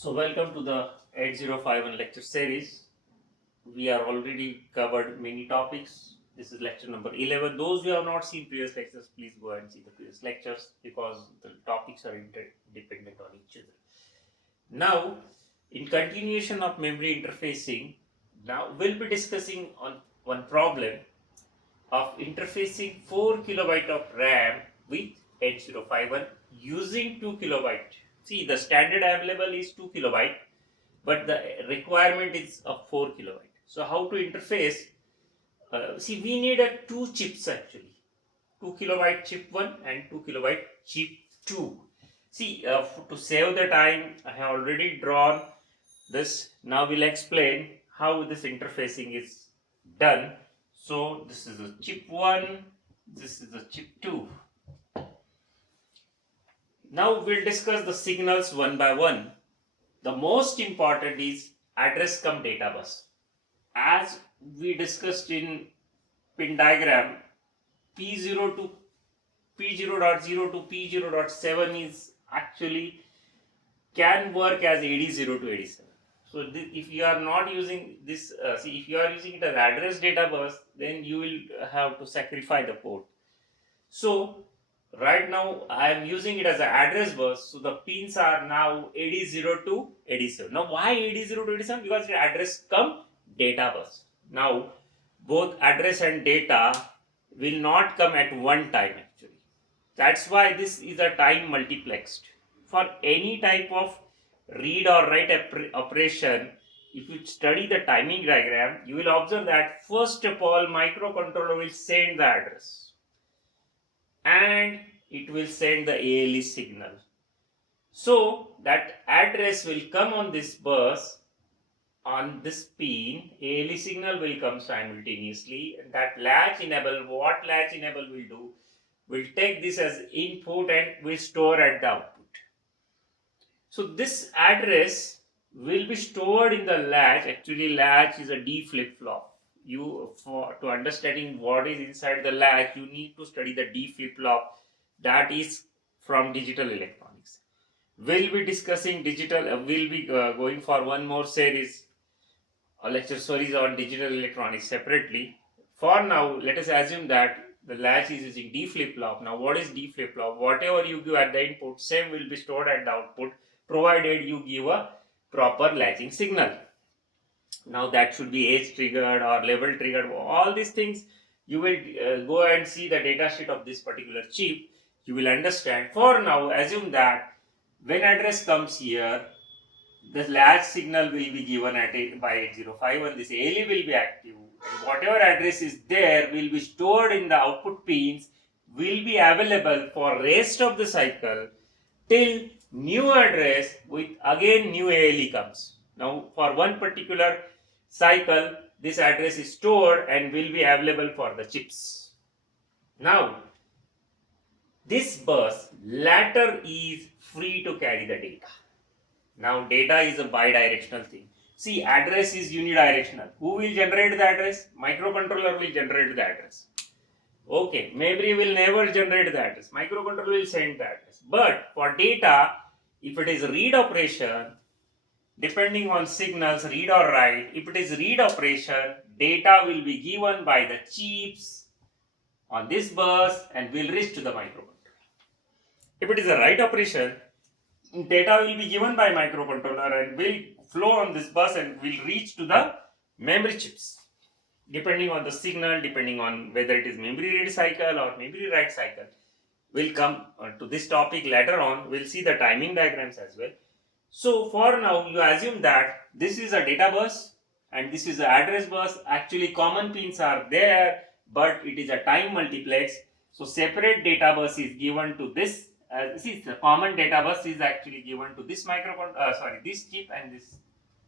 So welcome to the 8051 lecture series. We are already covered many topics. This is lecture number 11. Those who have not seen previous lectures, please go and see the previous lectures because the topics are interdependent on each other. Now, in continuation of memory interfacing, now we'll be discussing on one problem of interfacing 4 kilobyte of RAM with 8051 using 2 kilobyte. See, the standard available is 2 kilobyte, but the requirement is of 4 kilobyte. So how to interface? See, we need two chips actually, 2 kilobyte chip 1 and 2 kilobyte chip 2. See, to save the time, I have already drawn this. Now we'll explain how this interfacing is done. So this is a chip 1, this is a chip 2. Now we'll discuss the signals one by one. The most important is address cum data bus. As we discussed in pin diagram, P0 to P0.0 to P0.7 is actually can work as AD0 to AD7. So if you are not using this, if you are using it as address data bus, then you will have to sacrifice the port. So right now I am using it as an address bus. So the pins are now AD0 to AD7. Now why AD0 to AD7? Because it address cum data bus. Now both address and data will not come at one time actually. That's why this is a time multiplexed. For any type of read or write operation, if you study the timing diagram, you will observe that first of all microcontroller will send the address and it will send the ALE signal. So that address will come on this bus, on this pin, ALE signal will come simultaneously, and that latch enable, what latch enable will do, will take this as input and will store at the output. So this address will be stored in the latch. Actually, latch is a D flip-flop. To understanding what is inside the latch, you need to study the D flip-flop, that is from digital electronics. We'll be discussing digital. We'll be going for one more series, a lecture series on digital electronics separately. For now, let us assume that the latch is using D flip-flop. Now, what is D flip-flop? Whatever you give at the input, same will be stored at the output, provided you give a proper latching signal. Now that should be age triggered or level triggered. All these things you will go and see the data sheet of this particular chip. You will understand. For now, assume that when address comes here, the latch signal will be given by 8051. This ALE will be active, and whatever address is there will be stored in the output pins, will be available for rest of the cycle till new address with again new ALE comes. Now for one particular cycle, this address is stored and will be available for the chips. Now this bus latter is free to carry the data. Now data is a bidirectional thing. See, address is unidirectional. Who will generate the address? Microcontroller will generate the address. Okay, memory will never generate the address. Microcontroller will send the address. But for data, if it is read operation, depending on signals, read or write, if it is read operation, data will be given by the chips on this bus and will reach to the microcontroller. If it is a write operation, data will be given by microcontroller and will flow on this bus and will reach to the memory chips. Depending on the signal, depending on whether it is memory read cycle or memory write cycle. We'll come to this topic later on. We'll see the timing diagrams as well. So for now, you assume that this is a data bus and this is the address bus. Actually, common pins are there, but it is a time multiplex. So separate data bus is given to this. See, the common data bus is actually given to this this chip and this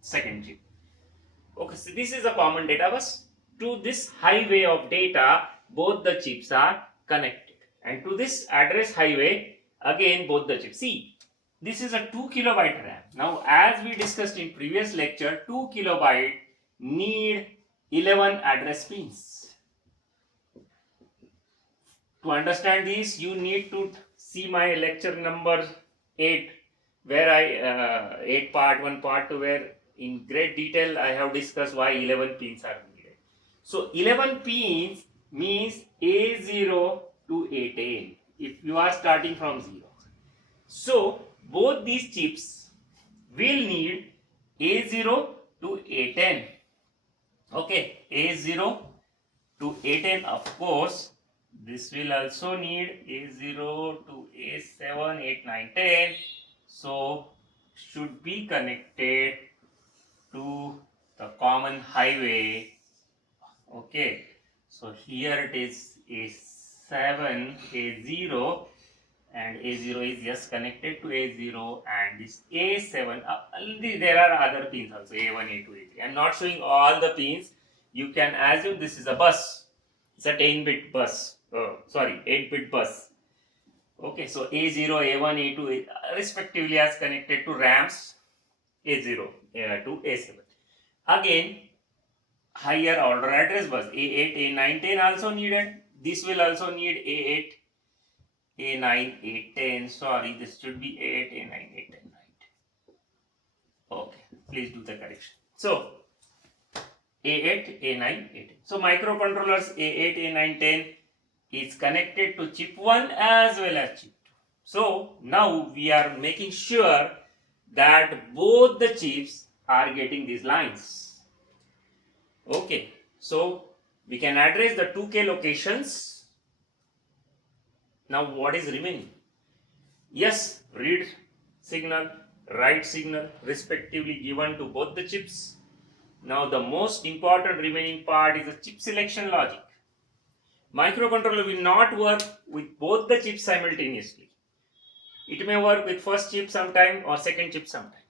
second chip. Okay, so this is a common data bus. To this highway of data, both the chips are connected, and to this address highway, again both the chips. See, this is a 2 kilobyte RAM. Now, as we discussed in previous lecture, 2 kilobyte need 11 address pins. To understand this, you need to see my lecture number 8 where I 8 part 1 part 2 where in great detail I have discussed why 11 pins are needed. So 11 pins means A0 to A10 if you are starting from 0. So both these chips will need A0 to A10. Okay, A0 to A10, of course. This will also need A0 to A7, 8, 9, 10. So should be connected to the common highway. Okay, so here it is A7, A0, and A0 is just connected to A0, and this A7, there are other pins also, A1, A2, A3. I am not showing all the pins. You can assume this is a bus. It's a 10-bit bus. 8-bit bus. Okay, so A0, A1, A2 respectively as connected to RAMs A0 to A7. Again, higher order address bus A8, A9, 10 also needed. This will also need A8, A9, A10. Sorry, this should be A8, A9, A10, right? Okay, please do the correction. So, A8, A9, A10. So, microcontrollers A8, A9, 10 is connected to chip 1 as well as chip 2. So, now we are making sure that both the chips are getting these lines. Okay, so we can address the 2K locations. Now, what is remaining? Yes, read signal, write signal respectively given to both the chips. Now, the most important remaining part is the chip selection logic. Microcontroller will not work with both the chips simultaneously. It may work with first chip sometime or second chip sometime.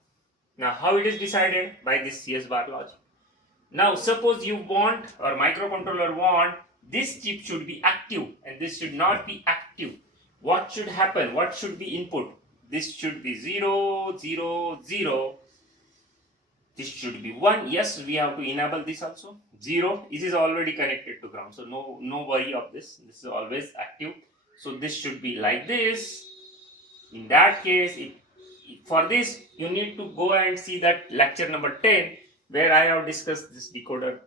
Now, how it is decided? By this CS bar logic. Now, suppose you want, or microcontroller want, this chip should be active and this should not be active. What should happen? What should be input? This should be 0, 0, 0. This should be 1. Yes, we have to enable this also. 0. This is already connected to ground. So, no worry of this. This is always active. So, this should be like this. In that case, for this, you need to go and see that lecture number 10 where I have discussed this decoder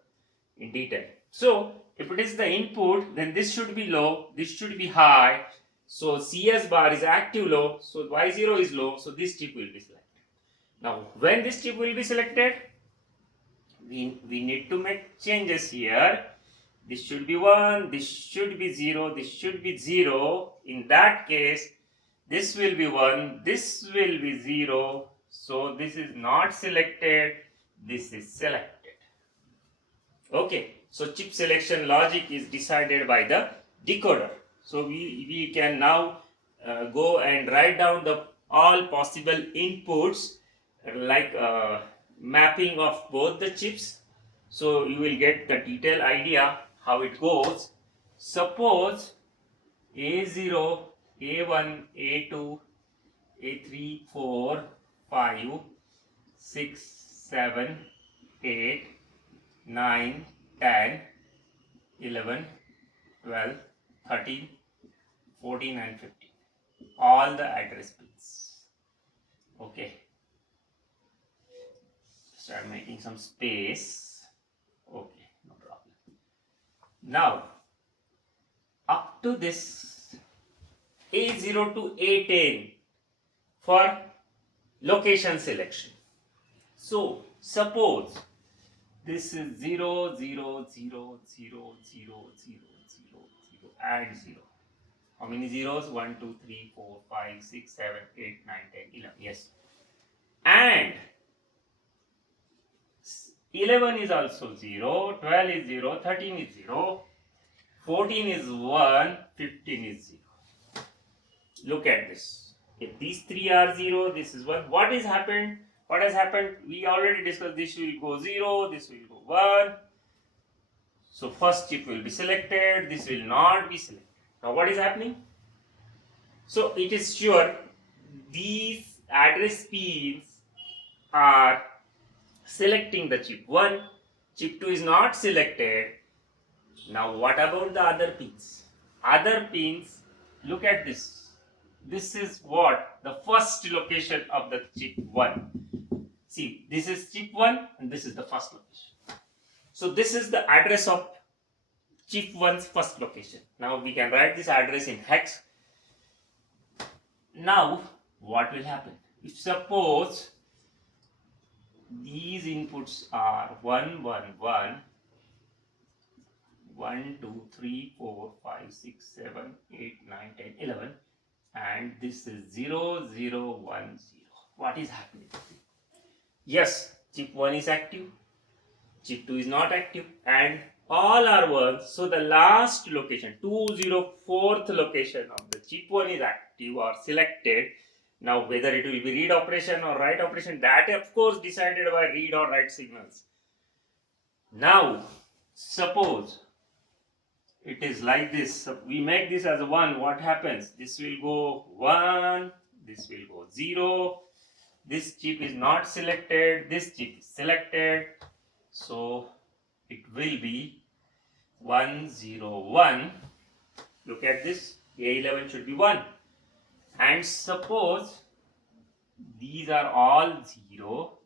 in detail. So, if it is the input, then this should be low, this should be high. So, CS bar is active low, so Y0 is low, so this chip will be selected. Now, when this chip will be selected, we need to make changes here. This should be 1, this should be 0, this should be 0. In that case, this will be 1, this will be 0. So, this is not selected, this is selected. Okay, so chip selection logic is decided by the decoder. So, we can now go and write down the all possible inputs like mapping of both the chips. So, you will get the detailed idea how it goes. Suppose A0, A1, A2, A3, 4, 5, 6, 7, 8, 9, 10, 11, 12, 13, 14 and 15. All the address pins. Okay. Start making some space. Okay, no problem. Now, up to this A0 to A10 for location selection. So, suppose this is 0, 0, 0, 0, 0, 0, 0, 0, and 0. How many zeros? 1, 2, 3, 4, 5, 6, 7, 8, 9, 10, 11. Yes. And 11 is also 0, 12 is 0, 13 is 0, 14 is 1, 15 is 0. Look at this. If these three are 0, this is 1. What has happened? What has happened? We already discussed this will go 0, this will go 1. So first chip will be selected, this will not be selected. Now what is happening? So it is sure these address pins are selecting the chip 1, chip 2 is not selected. Now what about the other pins? Other pins, look at this. this is what the first location of the chip 1. See, this is chip 1 and this is the first location. So this is the address of chip 1's first location. Now we can write this address in hex. Now what will happen? If suppose these inputs are 1, 1, 1, 1, 2, 3, 4, 5, 6, 7, 8, 9, 10, 11, and this is 0, 0, 1, 0. What is happening? Yes, chip 1 is active, chip 2 is not active, and all are 1. So the last location, 204th location of the chip 1 is active or selected. Now whether it will be read operation or write operation, that of course decided by read or write signals. Now suppose it is like this. So we make this as a 1. What happens? This will go 1, this will go 0. This chip is not selected, this chip is selected. So it will be 1, 0, 1. Look at this. A11 should be 1. And suppose these are all 0.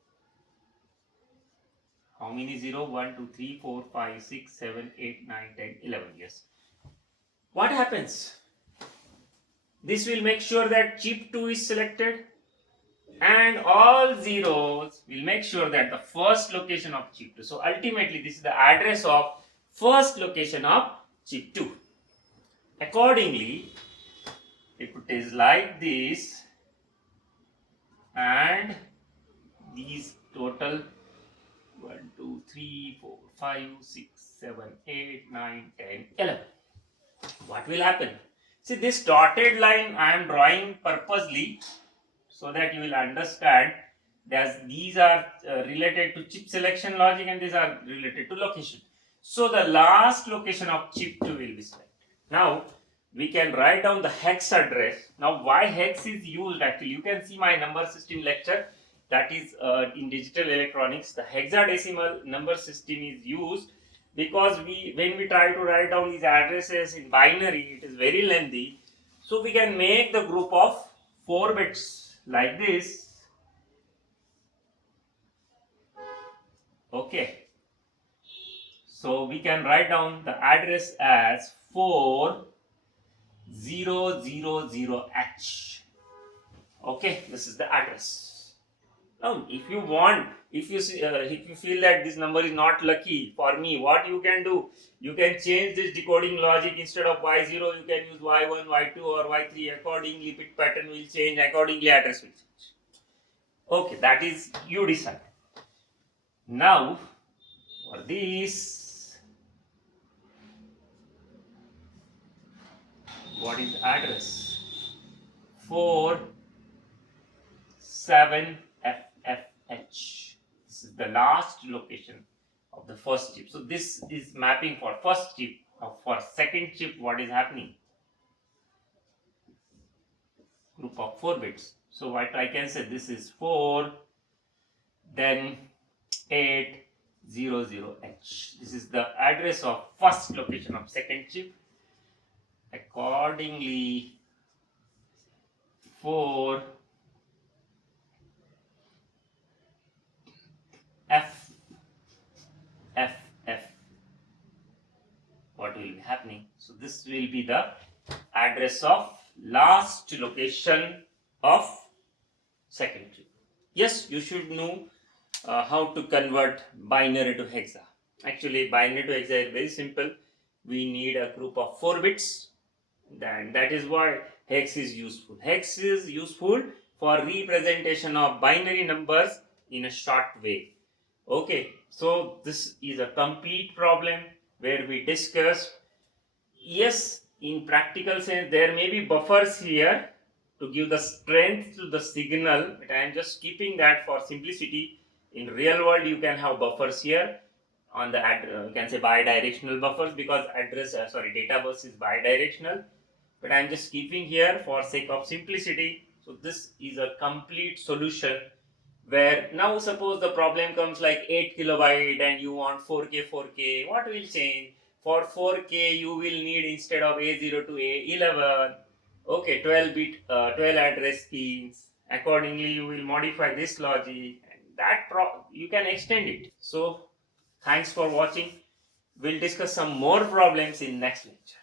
How many 0? 1, 2, 3, 4, 5, 6, 7, 8, 9, 10, 11. Yes. What happens? This will make sure that chip 2 is selected, and all zeros will make sure that the first location of chip 2. So ultimately this is the address of first location of chip 2. Accordingly, if it is like this, and these total 1, 2, 3, 4, 5, 6, 7, 8, 9, 10, 11. What will happen? See, this dotted line I am drawing purposely so that you will understand that these are related to chip selection logic and these are related to location. So the last location of chip 2 will be selected. Now we can write down the hex address. Now why hex is used, actually you can see my number system lecture, that is in digital electronics. The hexadecimal number system is used because when we try to write down these addresses in binary, it is very lengthy. So we can make the group of 4 bits like this. Okay. So we can write down the address as 4000H. Okay, this is the address. Now, if you want, if you feel that this number is not lucky for me, what you can do? You can change this decoding logic. Instead of Y0, you can use Y1, Y2 or Y3. Accordingly, bit pattern will change. Accordingly, address will change. Okay, that is you decide. Now, for this, what is the address? 47FFH. This is the last location of the first chip. So this is mapping for first chip. For second chip, what is happening? Group of 4 bits. So what I can say, this is 4, then 800H. This is the address of first location of second chip. Accordingly, 4 F. What will be happening? So this will be the address of last location of second chip. Yes, you should know how to convert binary to hexa. Actually, binary to hexa is very simple. We need a group of 4 bits. Then that is why hex is useful. Hex is useful for representation of binary numbers in a short way. Okay, so this is a complete problem where we discuss. Yes, in practical sense, there may be buffers here to give the strength to the signal, but I am just keeping that for simplicity. In real world, you can have buffers here on the you can say bidirectional buffers, because data bus is bidirectional, but I am just keeping here for sake of simplicity. So this is a complete solution. Where now suppose the problem comes like 8 kilobyte and you want 4K, what will change? For 4K you will need, instead of A0 to A11, Okay, 12 bit 12 address schemes. Accordingly you will modify this logic, and you can extend it. So thanks for watching. We'll discuss some more problems in next lecture.